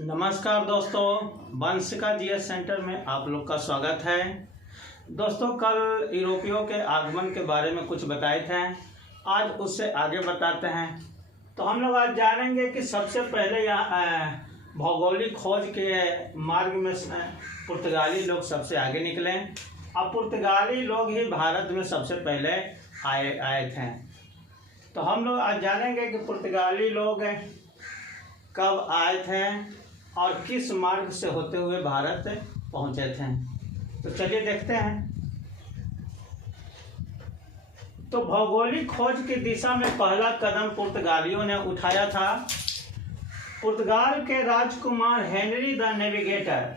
नमस्कार दोस्तों, Vanshika GS centre में आप लोग का स्वागत है। दोस्तों, कल यूरोपियों के आगमन के बारे में कुछ बताए थे, आज उससे आगे बताते हैं। तो हम लोग आज जानेंगे कि सबसे पहले यहाँ भौगोलिक खोज के मार्ग में पुर्तगाली लोग सबसे आगे निकले। अब पुर्तगाली लोग ही भारत में सबसे पहले आए थे। तो हम लोग आज जानेंगे कि पुर्तगाली लोग कब आए थे और किस मार्ग से होते हुए भारत पहुंचे थे। तो चलिए देखते हैं। तो भौगोलिक खोज की दिशा में पहला कदम पुर्तगालियों ने उठाया था। पुर्तगाल के राजकुमार हेनरी द नेविगेटर,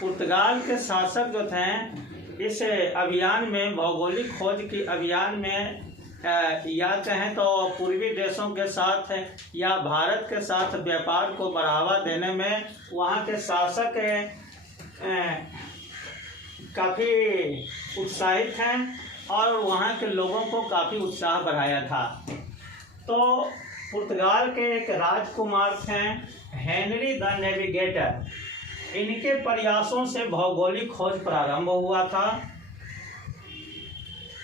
पुर्तगाल के शासक जो थे, इस अभियान में, भौगोलिक खोज की अभियान में या कहें तो पूर्वी देशों के साथ या भारत के साथ व्यापार को बढ़ावा देने में वहाँ के शासक काफ़ी उत्साहित हैं और वहाँ के लोगों को काफ़ी उत्साह बढ़ाया था। तो पुर्तगाल के एक राजकुमार थे हेनरी द नेविगेटर, इनके प्रयासों से भौगोलिक खोज प्रारंभ हुआ था।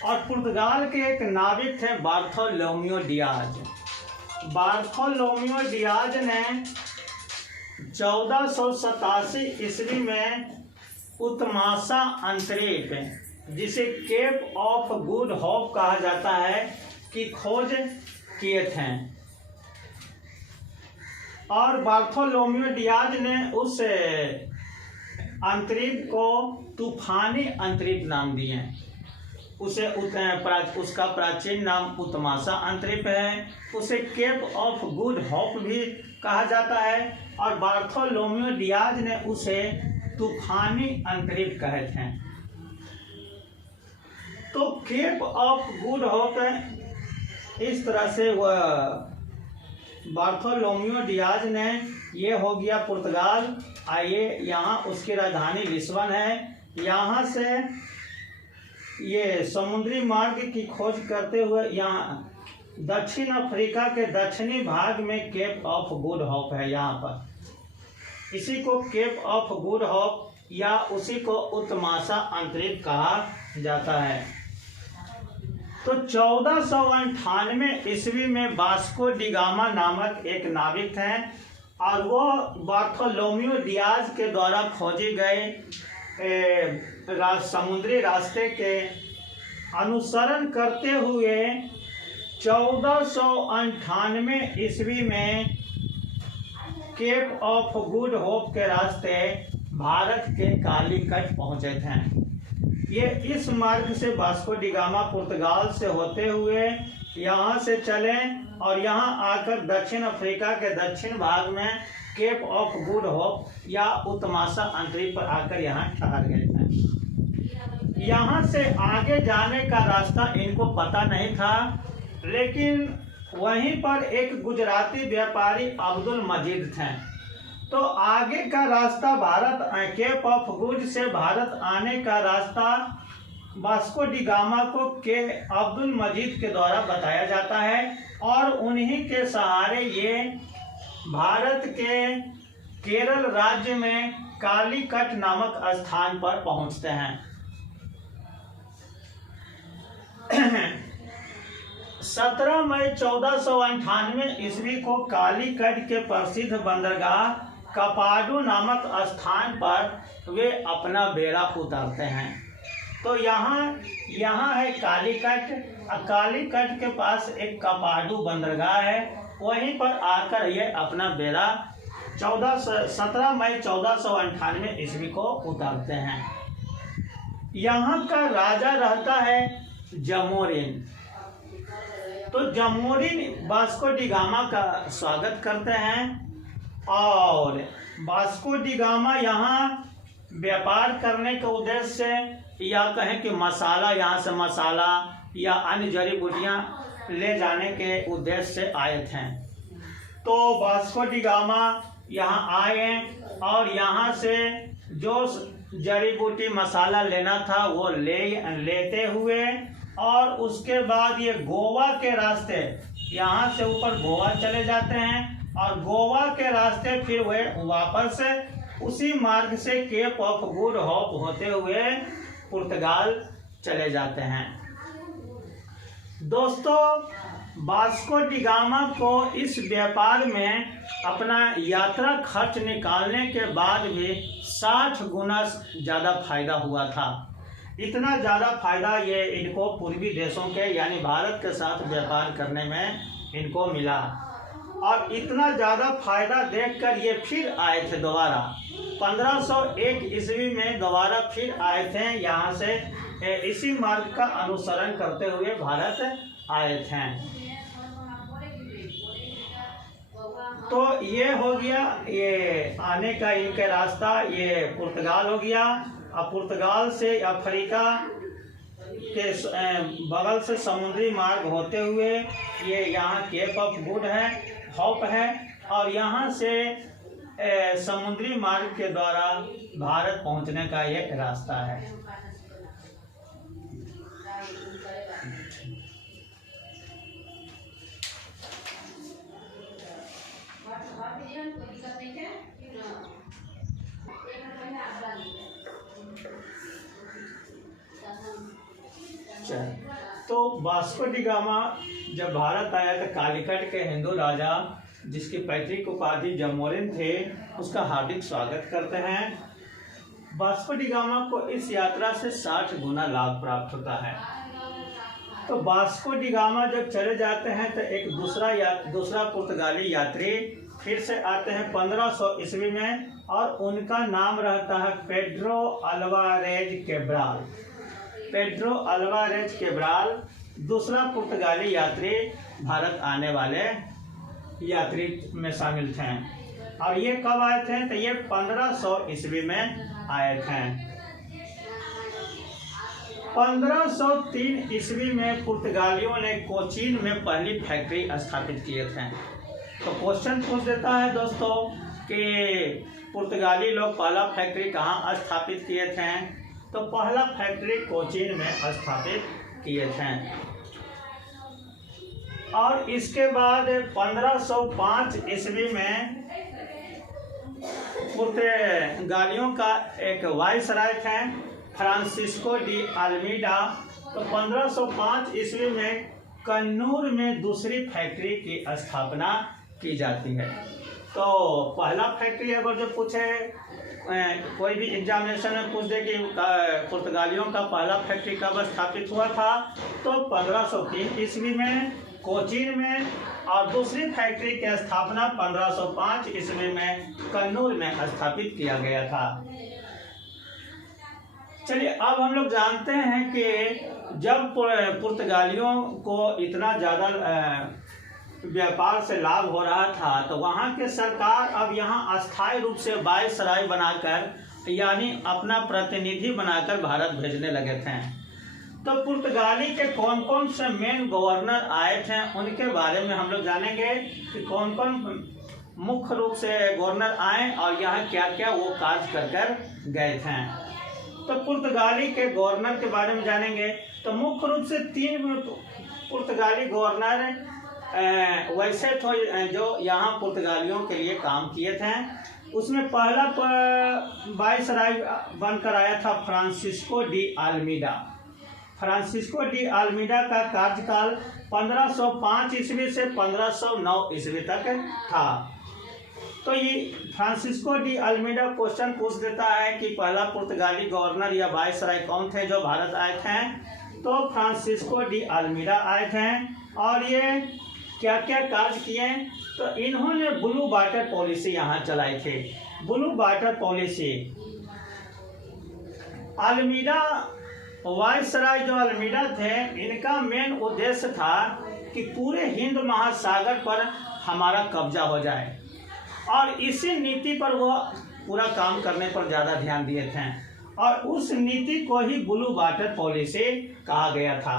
और पुर्तगाल के एक नाविक थे बार्थोलोम्यू डियाज। बार्थोलोम्यू डियाज ने 1487 ईस्वी में उत्मासा अंतरिक्ष, जिसे केप ऑफ गुड होप कहा जाता है, की खोज किए थे। और बार्थोलोम्यू डियाज ने उस अंतरिक्ष को तूफानी अंतरिक्ष नाम दिए। उसका प्राचीन नाम उत्मासा अंतरिक्ष है। उसे केप ऑफ गुड होप भी कहा जाता है और बार्थोलोम्यू डियाज ने उसे तूफानी अंतरिक्ष कहे थे। तो केप ऑफ गुड होप इस तरह से वह बार्थोलोम्यू डियाज ने, ये हो गया पुर्तगाल। आइए, यहाँ उसकी राजधानी लिस्बन है। यहाँ से ये समुद्री मार्ग की खोज करते हुए यहाँ दक्षिण अफ्रीका के दक्षिणी भाग में केप ऑफ गुड होप है। यहाँ पर इसी को केप ऑफ गुड होप या उसी को उत्मासा अंतरिक्ष कहा जाता है। तो 1498 ईस्वी में वास्को डी गामा नामक एक नाविक थे और वो बार्थोलोम्यू डियाज के द्वारा खोजी गए समुद्री रास्ते के अनुसरण करते हुए 1498 ईस्वी में केप ऑफ गुड होप के रास्ते भारत के कालीकट पहुंचे थे। ये इस मार्ग से वास्को डी गामा पुर्तगाल से होते हुए यहाँ से चले और यहाँ आकर दक्षिण अफ्रीका के दक्षिण भाग में केप ऑफ गुड होप या उत्मासा अंतरिक्ष पर आकर यहाँ ठहर गए थे। यहाँ से आगे जाने का रास्ता इनको पता नहीं था, लेकिन वहीं पर एक गुजराती व्यापारी अब्दुल मजीद थे। तो आगे का रास्ता भारत, केप ऑफ गुड से भारत आने का रास्ता वास्को डी गामा को के अब्दुल मजीद के द्वारा बताया जाता है और उन्हीं के सहारे ये भारत के केरल राज्य में कालीकट नामक स्थान पर पहुंचते हैं। 17 मई 1498 ईस्वी को कालीकट के प्रसिद्ध बंदरगाह कपाडू नामक स्थान पर वे अपना बेड़ा उतारते हैं। तो यहाँ है कालीकट। कालीकट के पास एक कपाडू बंदरगाह है, वहीं पर आकर ये अपना बेड़ा 17 मई 1498 ईस्वी को उतारते हैं। यहाँ का राजा रहता है जमोरिन। तो जमोरिन वास्को डी गामा का स्वागत करते हैं और वास्को डी गामा यहाँ व्यापार करने के उद्देश्य से या कहें कि मसाला, यहाँ से मसाला या अन्य जड़ी बूटियाँ ले जाने के उद्देश्य से आए थे। तो वास्को डी गामा यहाँ आए और यहाँ से जो जड़ी बूटी मसाला लेना था वो लेते हुए और उसके बाद ये गोवा के रास्ते, यहाँ से ऊपर गोवा चले जाते हैं और गोवा के रास्ते फिर वे वापस उसी मार्ग से केप ऑफ गुड होप होते हुए पुर्तगाल चले जाते हैं। दोस्तों, वास्को डी गामा को इस व्यापार में अपना यात्रा खर्च निकालने के बाद भी 60 गुना ज़्यादा फायदा हुआ था। इतना ज़्यादा फायदा ये इनको पूर्वी देशों के यानी भारत के साथ व्यापार करने में इनको मिला, और इतना ज़्यादा फायदा देखकर ये फिर आए थे दोबारा। 1501 ईस्वी में दोबारा फिर आए थे, यहाँ से इसी मार्ग का अनुसरण करते हुए भारत आए थे। तो ये हो गया ये आने का इनके रास्ता, ये पुर्तगाल हो गया। अब पुर्तगाल से अफ्रीका के बगल से समुद्री मार्ग होते हुए ये यहाँ केप ऑफ गुड है, होप है, और यहाँ से समुद्री मार्ग के द्वारा भारत पहुँचने का ये रास्ता है। तो वास्को डी गामा जब भारत आया तो कालीकट के हिंदू राजा, जिसकी पैतृक उपाधि जमोरिन थे, उसका हार्दिक स्वागत करते हैं। वास्को डी गामा को इस यात्रा से 60 गुना लाभ प्राप्त होता है। तो वास्को डी गामा जब चले जाते हैं तो एक दूसरा पुर्तगाली यात्री फिर से आते हैं 1500 ईस्वी में, और उनका नाम रहता है पेड्रो अल्वारेज केब्राल। पेड्रो अल्वारेज केब्राल दूसरा पुर्तगाली यात्री भारत आने वाले यात्री में शामिल थे। और ये कब आए थे? तो ये 1500 ईस्वी में आए थे। 1503 ईस्वी में पुर्तगालियों ने कोचीन में पहली फैक्ट्री स्थापित किए थे। तो क्वेश्चन पूछ देता है दोस्तों कि पुर्तगाली लोग पहला फैक्ट्री कहाँ स्थापित किए थे? तो पहला फैक्ट्री कोचीन में स्थापित किए थे। और इसके बाद 1505 ईस्वी में पुर्तगालियों का एक वाइसराय थे, फ्रांसिस्को डी अल्मीडा। तो 1505 ईस्वी में कन्नूर में दूसरी फैक्ट्री की स्थापना की जाती है। तो पहला फैक्ट्री अगर जो पूछे, कोई भी एग्जामिनेशन में पूछ दे कि पुर्तगालियों का पहला फैक्ट्री कब स्थापित हुआ था, तो 1503 ईस्वी में कोचीन में, और दूसरी फैक्ट्री की स्थापना 1505 ईस्वी में कन्नूर में स्थापित किया गया था। चलिए अब हम लोग जानते हैं कि जब पुर्तगालियों को इतना ज़्यादा व्यापार से लाभ हो रहा था, तो वहाँ के सरकार अब यहाँ अस्थायी रूप से वाइसराय बनाकर यानी अपना प्रतिनिधि बनाकर भारत भेजने लगे थे। तो पुर्तगाली के कौन कौन से मेन गवर्नर आए थे उनके बारे में हम लोग जानेंगे कि कौन कौन मुख्य रूप से गवर्नर आए और यहाँ क्या क्या वो कार्य कर गए थे। तो पुर्तगाली के गवर्नर के बारे में जानेंगे। तो मुख्य रूप से 3 पुर्तगाली गवर्नर वैसे तो जो यहाँ पुर्तगालियों के लिए काम किए थे। उसमें पहला वाइसराय बनकर आया था Francisco de Almeida. Francisco de Almeida का कार्यकाल 1505 ईस्वी से 1509 ईस्वी तक था। तो ये फ्रांसिस्को डी अल्मीडा क्वेश्चन पूछ देता है कि पहला पुर्तगाली गवर्नर या वाइसराय कौन थे जो भारत आए थे? तो फ्रांसिस्को डी अल्मीडा आए थे। और ये क्या क्या कार्य किए? तो इन्होंने ब्लू वाटर पॉलिसी यहाँ चलाई थी। Blue water policy Almeida viceroy जो अल्मीडा थे, इनका मेन उद्देश्य था कि पूरे हिंद महासागर पर हमारा कब्जा हो जाए, और इसी नीति पर वो पूरा काम करने पर ज़्यादा ध्यान दिए थे, और उस नीति को ही ब्लू वाटर पॉलिसी कहा गया था।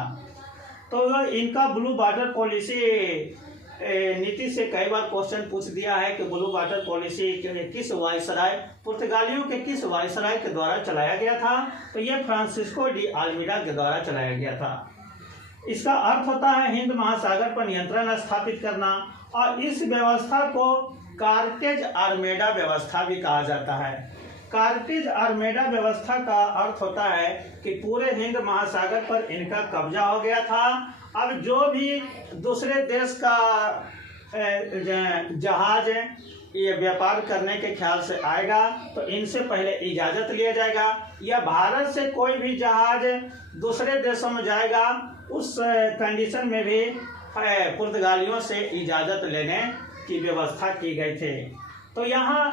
तो इनका ब्लू वाटर पॉलिसी नीति से कई बार क्वेश्चन पूछ दिया है कि ब्लू वाटर पॉलिसी किस वाइसराय, पुर्तगालियों के किस वाइसराय के द्वारा चलाया गया था? तो ये फ्रांसिस्को डी अल्मीडा के द्वारा चलाया गया था। इसका अर्थ होता है हिंद महासागर पर नियंत्रण स्थापित करना और इस व्यवस्था को कार्टेज आर्मेडा व्यवस्था भी कहा जाता है। कार्टेज आर्मेडा व्यवस्था का अर्थ होता है कि पूरे हिंद महासागर पर इनका कब्जा हो गया था। अब जो भी दूसरे देश का जहाज ये व्यापार करने के ख्याल से आएगा तो इनसे पहले इजाज़त लिया जाएगा, या भारत से कोई भी जहाज दूसरे देशों में जाएगा उस कंडीशन में भी पुर्तगालियों से इजाज़त लेने की व्यवस्था की गई थी। तो यहाँ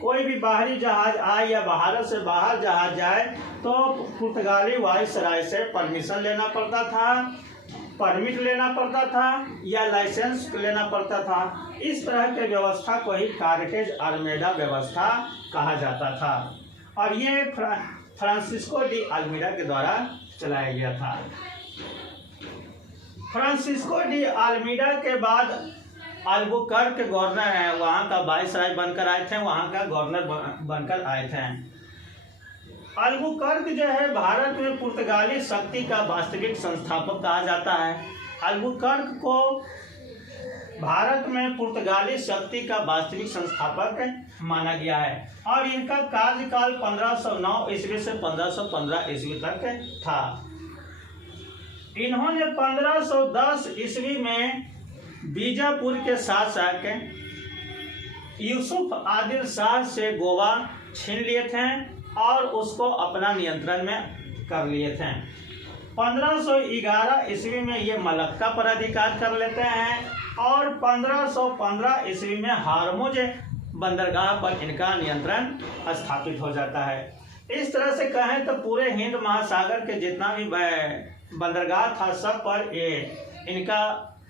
कोई भी बाहरी जहाज आए या भारत से बाहर जहाज जाए तो पुर्तगाली वायसराय से परमिशन लेना पड़ता था, परमिट लेना पड़ता था या लाइसेंस लेना पड़ता था। इस तरह के व्यवस्था को ही कार्टेज आर्मेडा व्यवस्था कहा जाता था और ये फ्रांसिस्को डी अल्मीडा के द्वारा चलाया गया था। फ्रांसिस्को डी अल्मीडा के बाद अल्बुकर्क गवर्नर है, वहाँ का वायसराय बनकर आए थे, वहाँ का गवर्नर बनकर आए थे। अल्बुकर्क जो है भारत में पुर्तगाली शक्ति का वास्तविक संस्थापक कहा जाता है। अल्बुकर्क को भारत में पुर्तगाली शक्ति का वास्तविक संस्थापक माना गया है और इनका कार्यकाल 1509 ईस्वी से 1515 ईस्वी तक था। इन्होंने 1510 ईस्वी में बीजापुर के शासक यूसुफ आदिल शाह से गोवा छीन लिए थे और उसको अपना नियंत्रण में कर लिए थे। 1511 ईस्वी में ये मलक्का पर अधिकार कर लेते हैं और 1515 ईस्वी में हारमुज बंदरगाह पर इनका नियंत्रण स्थापित हो जाता है। इस तरह से कहें तो पूरे हिंद महासागर के जितना भी बंदरगाह था सब पर ये इनका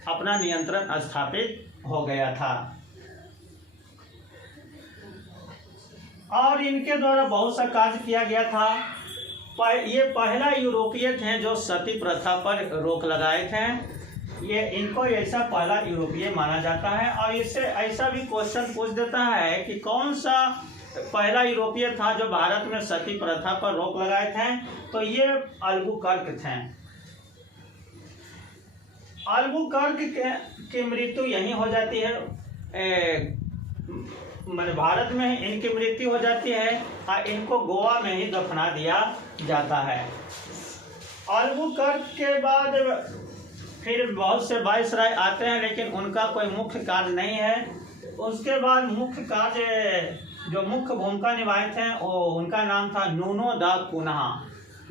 अपना नियंत्रण स्थापित हो गया था और इनके द्वारा बहुत सा कार्य किया गया था। ये पहला यूरोपीय थे जो सती प्रथा पर रोक लगाए थे। ये इनको ऐसा पहला यूरोपीय माना जाता है और इससे ऐसा भी क्वेश्चन पूछ देता है कि कौन सा पहला यूरोपीय था जो भारत में सती प्रथा पर रोक लगाए थे, तो ये अल्बुकर्क थे। अल्बुकर्क की मृत्यु यहीं हो जाती है, भारत में इनकी मृत्यु हो जाती है और इनको गोवा में ही दफना दिया जाता है। अल्बुकर्क के बाद फिर बहुत से वायसराय आते हैं लेकिन उनका कोई मुख्य कार्य नहीं है। उसके बाद मुख्य कार्य जो मुख्य भूमिका निभाए थे वो उनका नाम था नूनो दा कुन्हा।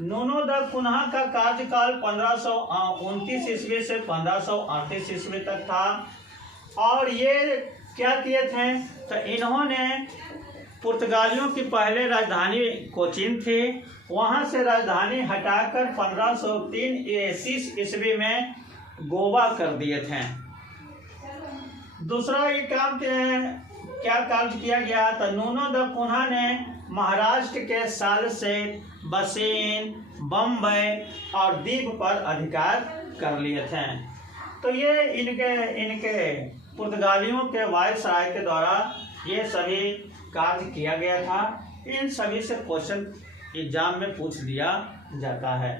नूनो दा कुन्हा का कार्यकाल 1529 ईस्वी से 1538 ईस्वी तक था और ये क्या किए थे तो इन्होंने पुर्तगालियों की पहले राजधानी कोचीन थी, वहाँ से राजधानी हटाकर 1530 ईस्वी में गोवा कर दिए थे। दूसरा ये काम क्या कार्य किया गया तो नूनो दा कुन्हा ने महाराष्ट्र के सालसेट, बसेन, बम्बई और दीव पर अधिकार कर लिए थे। तो ये इनके पुर्तगालियों के वायसराय के द्वारा ये सभी कार्य किया गया था। इन सभी से क्वेश्चन एग्जाम में पूछ दिया जाता है।